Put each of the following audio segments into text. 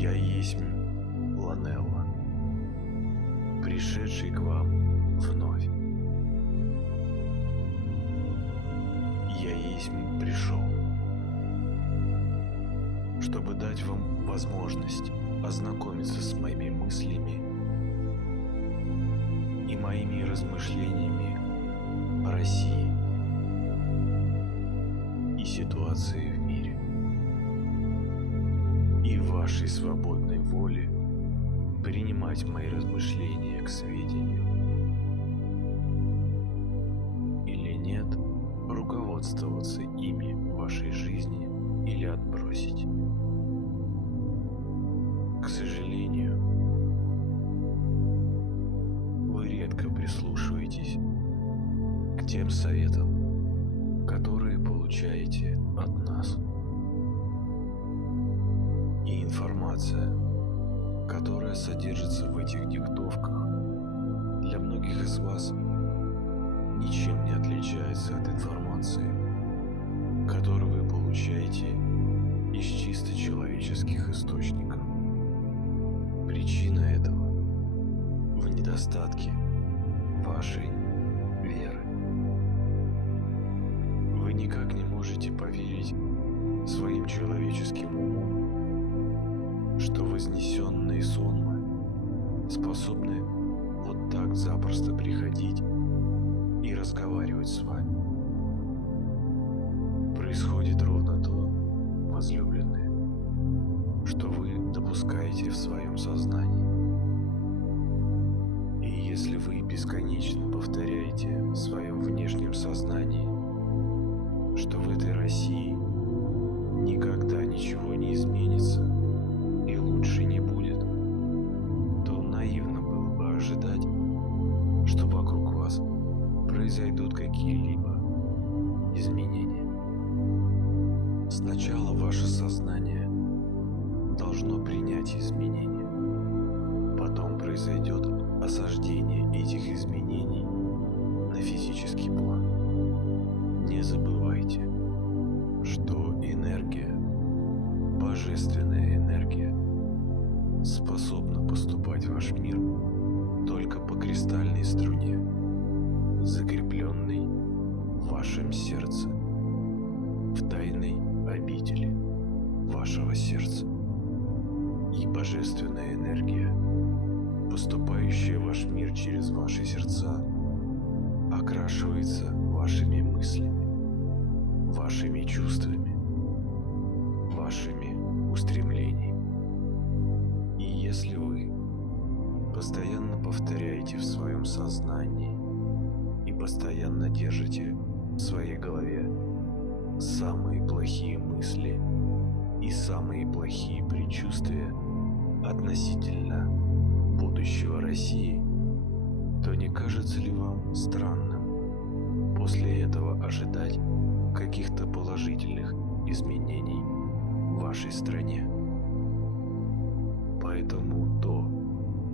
Я есть Ланелла, пришедший к вам вновь. Я есть пришел, чтобы дать вам возможность ознакомиться с моими мыслями и моими размышлениями о России и ситуации в мире, и вашей свободной воле принимать мои размышления к сведению или нет, руководствоваться ими в вашей жизни или отбросить. К сожалению, вы редко прислушиваетесь к тем советам, которые получаете от нас. И информация, которая содержится в этих диктовках, для многих из вас ничем не отличается от информации, которую вы получаете из чисто человеческих источников. Причина этого в недостатке вашей веры. Вы никак не можете поверить своим человеческим умом, что вознесенные сонмы способны вот так запросто приходить и разговаривать с вами. Происходит ровно то, возлюбленные, что вы допускаете в своем сознании. И если вы бесконечно повторяете в своем внешнем сознании, что в этой России никогда ничего не изменится и лучше не будет, то наивно было бы ожидать, что вокруг вас произойдут какие-либо изменения. Сначала ваше сознание должно принять изменения. Потом произойдет осаждение этих изменений на физический план. Не забывайте, что энергия, божественная энергия, способна поступать в ваш мир только по кристальной струне, закрепленной в вашем сердце, в тайной обители вашего сердца. И божественная энергия, поступающая в ваш мир через ваши сердца, окрашивается вашими мыслями, вашими чувствами, вашими устремлениями. И если вы постоянно повторяете в своем сознании и постоянно держите в своей голове самые плохие мысли и самые плохие предчувствия относительно будущего России, то не кажется ли вам странным после этого ожидать каких-то положительных изменений в вашей стране? Поэтому то,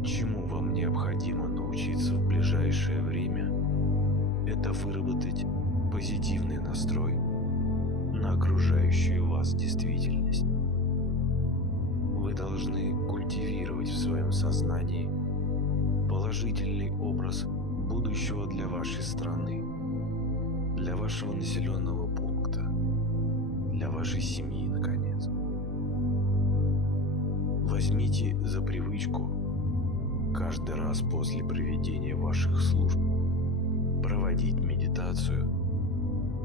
чему вам необходимо научиться в ближайшее время, это выработать позитивный настрой на окружающую вас действительность. Вы должны культивировать в своем сознании положительный образ будущего для вашей страны, для вашего населенного пункта, для вашей семьи, наконец. Возьмите за привычку каждый раз после проведения ваших служб проводить медитацию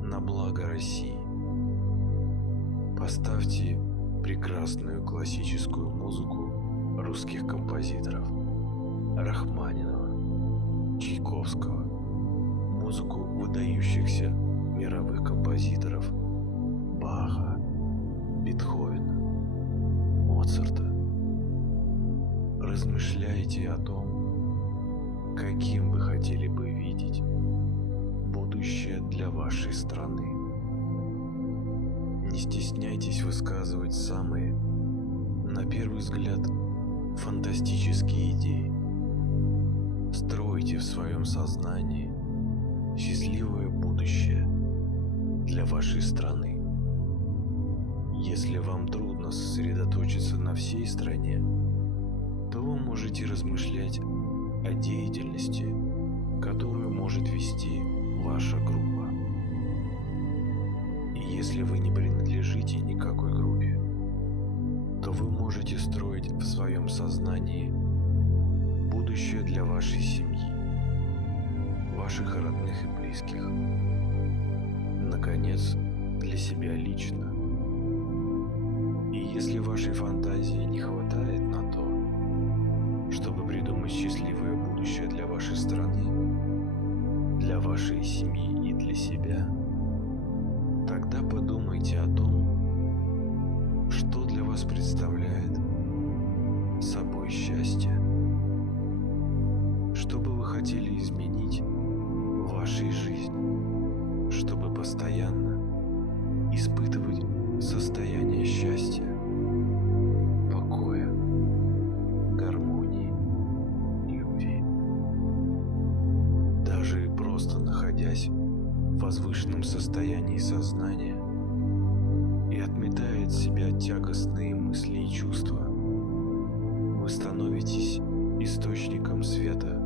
на благо России. Поставьте прекрасную классическую музыку русских композиторов Рахманинова, Чайковского, музыку выдающихся мировых композиторов Баха, Бетховена, Моцарта. Размышляйте о том, каким вы хотели бы видеть будущее для вашей страны. Не стесняйтесь высказывать самые, на первый взгляд, фантастические идеи. Стройте в своем сознании счастливое будущее для вашей страны. Если вам трудно сосредоточиться на всей стране, то вы можете размышлять о деятельности, которую может вести ваша группа. И если вы не принадлежите никакой группе, то вы можете строить в своем сознании будущее для вашей семьи, ваших родных и близких, наконец, для себя лично. И если вашей фантазии не хватает на то, чтобы придумать счастливое будущее для вашей страны, для вашей семьи и для себя, тогда подумайте о том, что для вас представляет собой счастье, что бы вы хотели изменить в вашей жизни, чтобы постоянно испытывать состояние счастья, покоя, гармонии, любви. Даже просто находясь в возвышенном состоянии сознания и отметая от себя тягостные мысли и чувства, вы становитесь источником света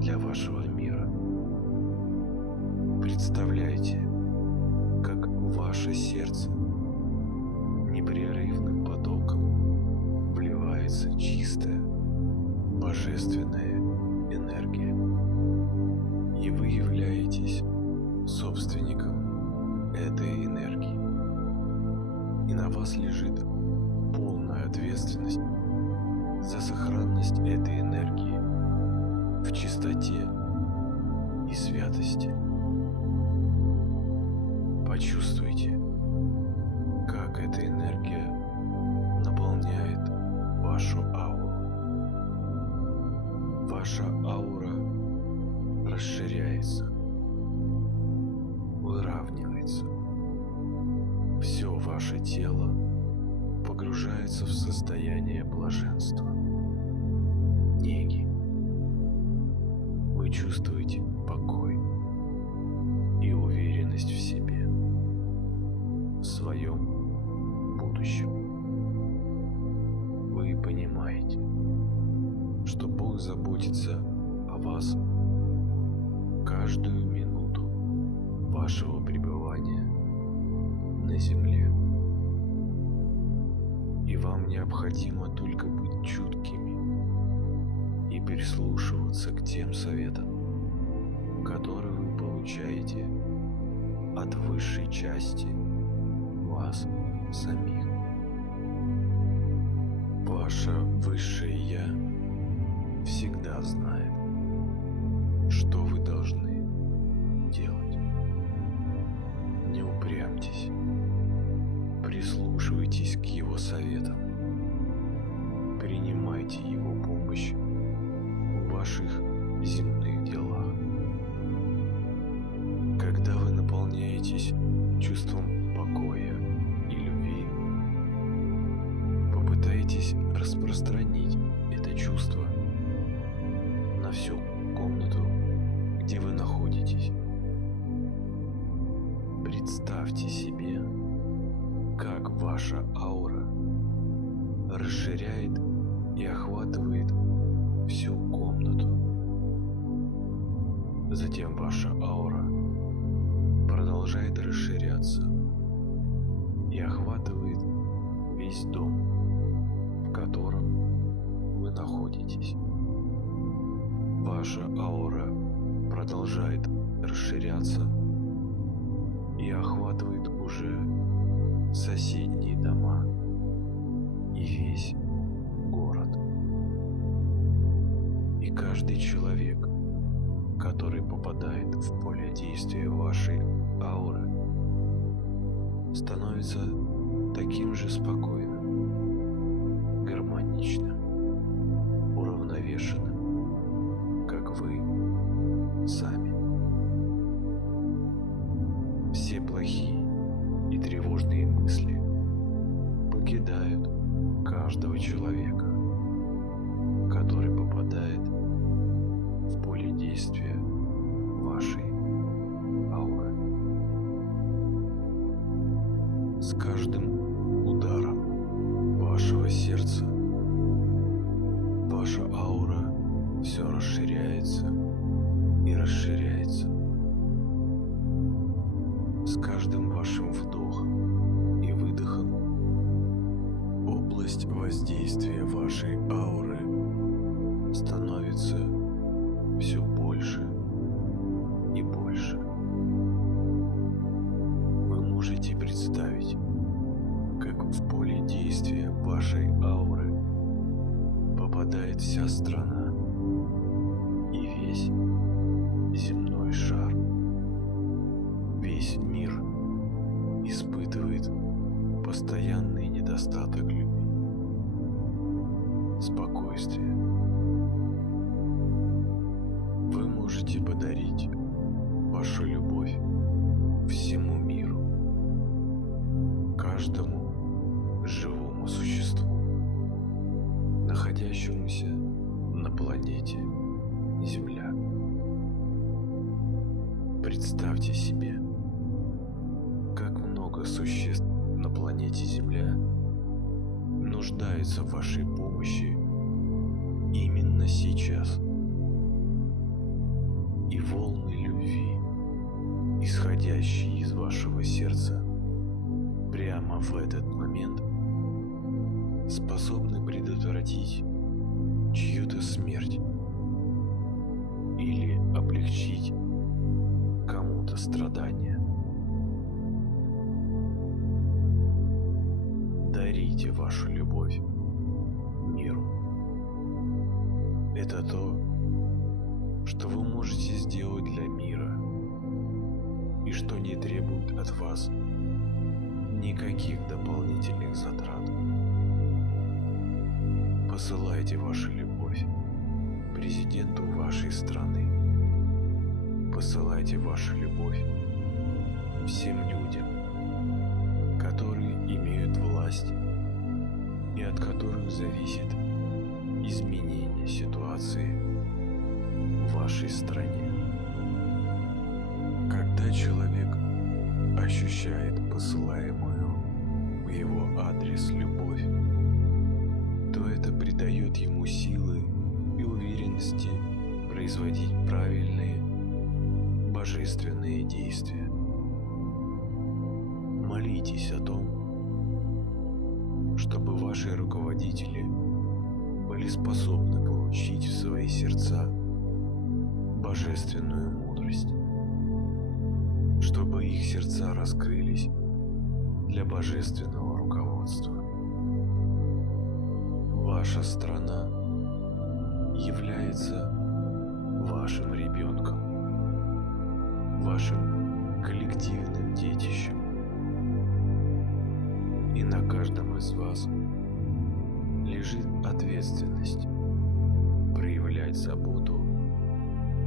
для вашего мира. Представляйте, как ваше сердце непрерывным потоком вливается чистая, божественная энергия, и вы являетесь собственником этой энергии. И на вас лежит полная ответственность за сохранность этой энергии в чистоте и святости. Почувствуйте, как эта энергия наполняет вашу ауру. Ваша аура расширяется, выравнивается. Все ваше тело погружается в состояние блаженства, неги. Вы чувствуете покой и уверенность в себе, в своем будущем. Вы понимаете, что Бог заботится о вас каждую минуту вашего пребывания на земле. И вам необходимо только быть чуткими и прислушиваться к тем советам, которые вы получаете от высшей части вас самих. Ваше высшее Я всегда знает, что вы должны делать. Не упрямьтесь, прислушивайтесь к Его советам, принимайте Его помощь в ваших земных делах. Когда вы наполняетесь чувством покоя и любви, попытайтесь распространить это чувство на всю комнату, где вы находитесь. Представьте себе, как ваша аура расширяет и охватывает всю комнату. Затем ваша аура продолжает расширяться и охватывает весь дом, в котором вы находитесь. Ваша аура продолжает расширяться и охватывает уже соседние дома и весь город. И каждый человек, который попадает в поле действия вашей ауры, становится таким же спокойным, гармоничным, уравновешенным, как вы сами. Все плохие и тревожные мысли покидают каждого человека, который попадает в поле действия вашей ауры. С каждым вашего сердца ваша аура все расширяется и расширяется. С каждым вашим вдохом и выдохом область воздействия вашей ауры становится все больше и больше. Вы можете представить, как в поле действия вашей ауры попадает вся страна и весь земной шар. Весь мир испытывает постоянный недостаток любви, спокойствия. Вы можете подарить вашу любовь всему миру, каждому живому существу, находящемуся на планете Земля. Представьте себе, как много существ на планете Земля нуждаются в вашей помощи именно сейчас. И волны любви, исходящие из вашего сердца прямо в этот момент, способны предотвратить чью-то смерть или облегчить кому-то страдания. Дарите вашу любовь миру. Это то, что вы можете сделать для мира, и что не требует от вас никаких дополнительных затрат. Посылайте вашу любовь президенту вашей страны. Посылайте вашу любовь всем людям, которые имеют власть и от которых зависит изменение ситуации в вашей стране. Когда человек ощущает посылаемую в его адрес любовь, то это придает ему силы и уверенности производить правильные, божественные действия. Молитесь о том, чтобы ваши руководители были способны получить в свои сердца божественную мудрость, чтобы их сердца раскрылись для божественного руководства. Ваша страна является вашим ребенком, вашим коллективным детищем. И на каждом из вас лежит ответственность проявлять заботу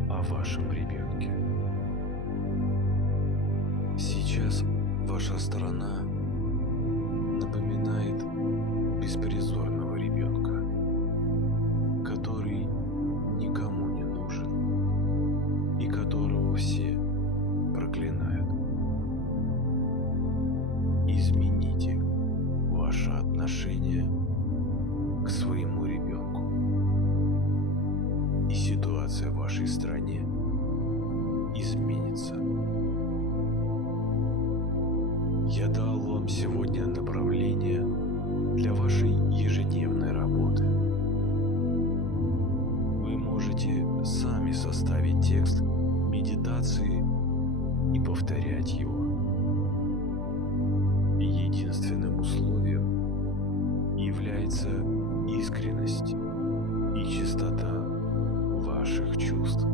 о вашем ребенке. Сейчас ваша страна напоминает беспризорного ребенка, который никому не нужен и которого все проклинают. Измените ваше отношение к своему ребенку, и ситуация в вашей стране изменится. Я дал вам сегодня направление для вашей ежедневной работы. Вы можете сами составить текст медитации и повторять его. Единственным условием является искренность и чистота ваших чувств.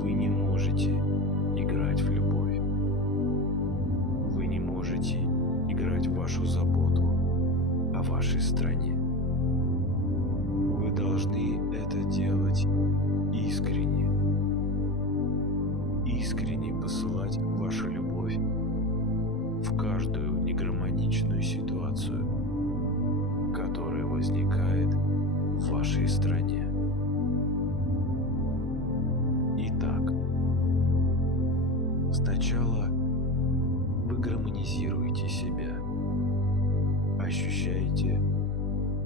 Вы не можете играть в любовь. Вы не можете играть в вашу заботу о вашей стране. Вы должны это делать искренне. Искренне посылать вашу любовь в каждую негармоничную ситуацию, которая возникает в вашей стране. Итак, сначала вы гармонизируете себя, ощущаете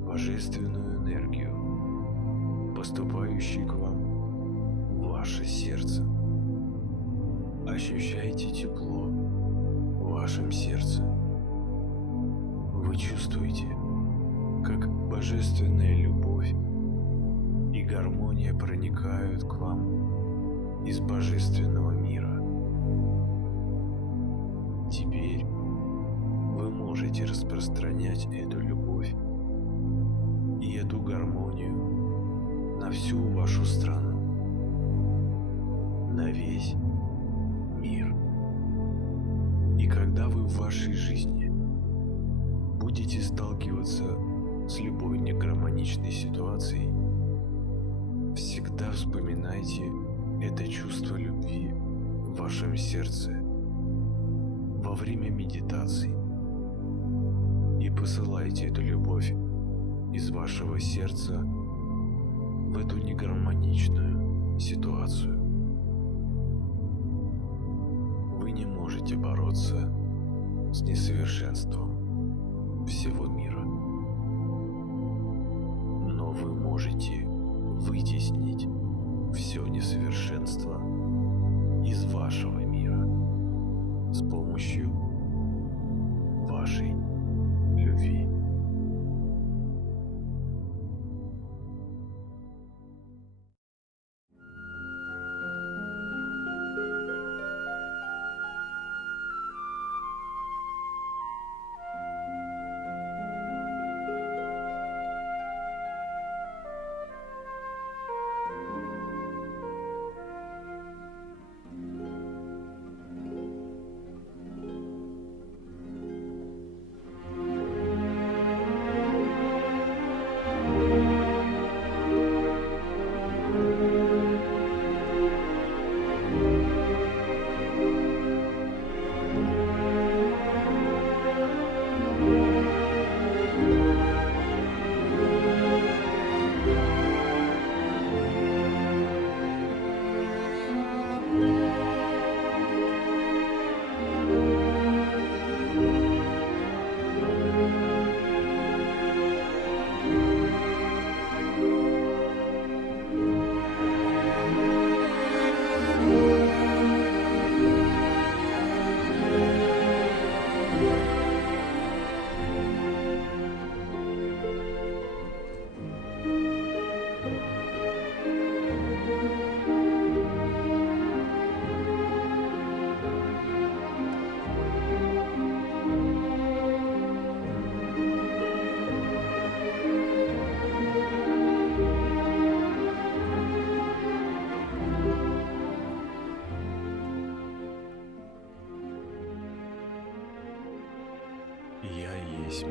божественную энергию, поступающую к вам в ваше сердце. Ощущаете тепло в вашем сердце. Вы чувствуете, как божественная любовь и гармония проникают к вам из божественного мира. Теперь вы можете распространять эту любовь и эту гармонию на всю вашу страну, на весь мир. И когда вы в вашей жизни будете сталкиваться с любой негармоничной ситуацией, всегда вспоминайте это чувство любви в вашем сердце во время медитации и посылайте эту любовь из вашего сердца в эту негармоничную ситуацию. Вы не можете бороться с несовершенством всего мира, но вы можете вытеснить все несовершенство из вашего мира с помощью вашей любви. Я есть